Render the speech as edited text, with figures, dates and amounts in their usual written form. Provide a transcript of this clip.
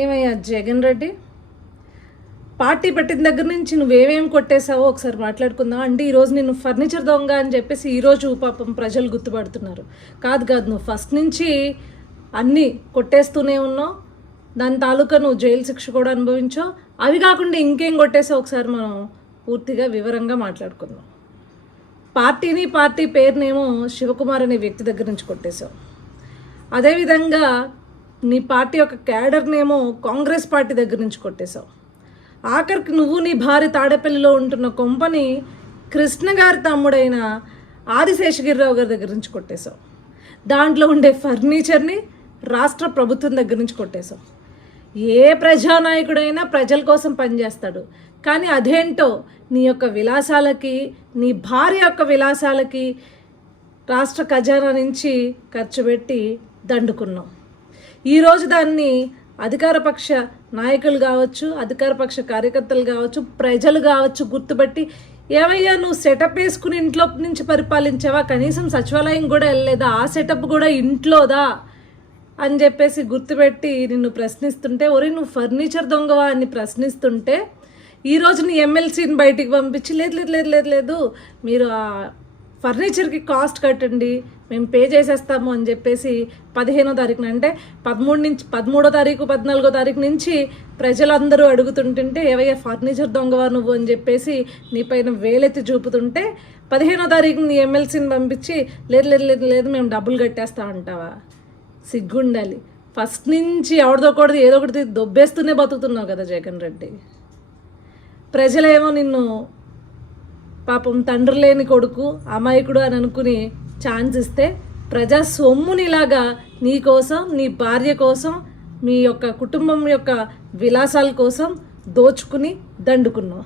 ఏమయ్యా జగన్ రెడ్డి, పార్టీ పెట్టిన దగ్గర నుంచి నువ్వేమేమి కొట్టేశావో ఒకసారి మాట్లాడుకుందాం. అంటే ఈరోజు నేను ఫర్నిచర్ దొంగ అని చెప్పేసి ఈరోజు పాపం ప్రజలు గుర్తుపడుతున్నారు. కాదు నువ్వు ఫస్ట్ నుంచి అన్నీ కొట్టేస్తూనే ఉన్నావు. దాని తాలూకా నువ్వు జైలు శిక్ష కూడా అనుభవించావు. అవి కాకుండా ఇంకేం కొట్టేసావు ఒకసారి మనం పూర్తిగా వివరంగా మాట్లాడుకుందాం. పార్టీ పేరునేమో శివకుమార్ అనే వ్యక్తి దగ్గర నుంచి కొట్టేశావు. అదేవిధంగా నీ పార్టీ యొక్క క్యాడర్నేమో కాంగ్రెస్ పార్టీ దగ్గర నుంచి కొట్టేశావు. ఆఖరికి నువ్వు నీ భార్య తాడేపల్లిలో ఉంటున్న కొంపని కృష్ణ గారి తమ్ముడైన ఆదిశేషగిరిరావు గారి దగ్గర నుంచి కొట్టేశావు. దాంట్లో ఉండే ఫర్నిచర్ని రాష్ట్ర ప్రభుత్వం దగ్గర నుంచి కొట్టేశావు. ఏ ప్రజానాయకుడైనా ప్రజల కోసం పనిచేస్తాడు, కానీ అదేంటో నీ యొక్క విలాసాలకి, నీ భార్య యొక్క విలాసాలకి రాష్ట్ర ఖజానా నుంచి ఖర్చు పెట్టి దండుకున్నావు. ఈరోజు దాన్ని అధికారపక్ష నాయకులు కావచ్చు, అధికారపక్ష కార్యకర్తలు కావచ్చు, ప్రజలు కావచ్చు గుర్తుపట్టి, ఏవయ్యా నువ్వు సెటప్ వేసుకుని ఇంట్లో నుంచి పరిపాలించావా, కనీసం సచివాలయం కూడా వెళ్ళలేదా, ఆ సెటప్ కూడా ఇంట్లోదా అని చెప్పేసి గుర్తుపెట్టి నిన్ను ప్రశ్నిస్తుంటే, ఒరే నువ్వు ఫర్నిచర్ దొంగవా అని ప్రశ్నిస్తుంటే, ఈరోజు నీ ఎమ్మెల్సీని బయటికి పంపించి లేదు మీరు ఆ ఫర్నిచర్కి కాస్ట్ కట్టండి, మేము పే చేసేస్తాము అని చెప్పేసి 15వ తారీఖున, అంటే 13వ తారీఖు 14వ తారీఖు నుంచి ప్రజలందరూ అడుగుతుంటుంటే, ఏవయ్యా ఫర్నిచర్ దొంగవా నువ్వు అని చెప్పేసి నీ పైన వేలెత్తి చూపుతుంటే 15వ తారీఖు నీ ఎమ్మెల్సీని పంపించి లేదు మేము డబ్బులు కట్టేస్తామంటావా? సిగ్గుండాలి. ఫస్ట్ నుంచి ఎవరిదోకూడదు ఏదో ఒకటి దొబ్బేస్తూనే బతుకుతున్నావు కదా జగన్ రెడ్డి. ప్రజలేమో నిన్ను పాపం తండ్రి లేని కొడుకు, అమాయకుడు అని అనుకుని ఛాన్స్ ఇస్తే, ప్రజా సొమ్మునిలాగా నీ కోసం, నీ భార్య కోసం, మీ యొక్క కుటుంబం యొక్క విలాసాల కోసం దోచుకుని దండుకున్నావు.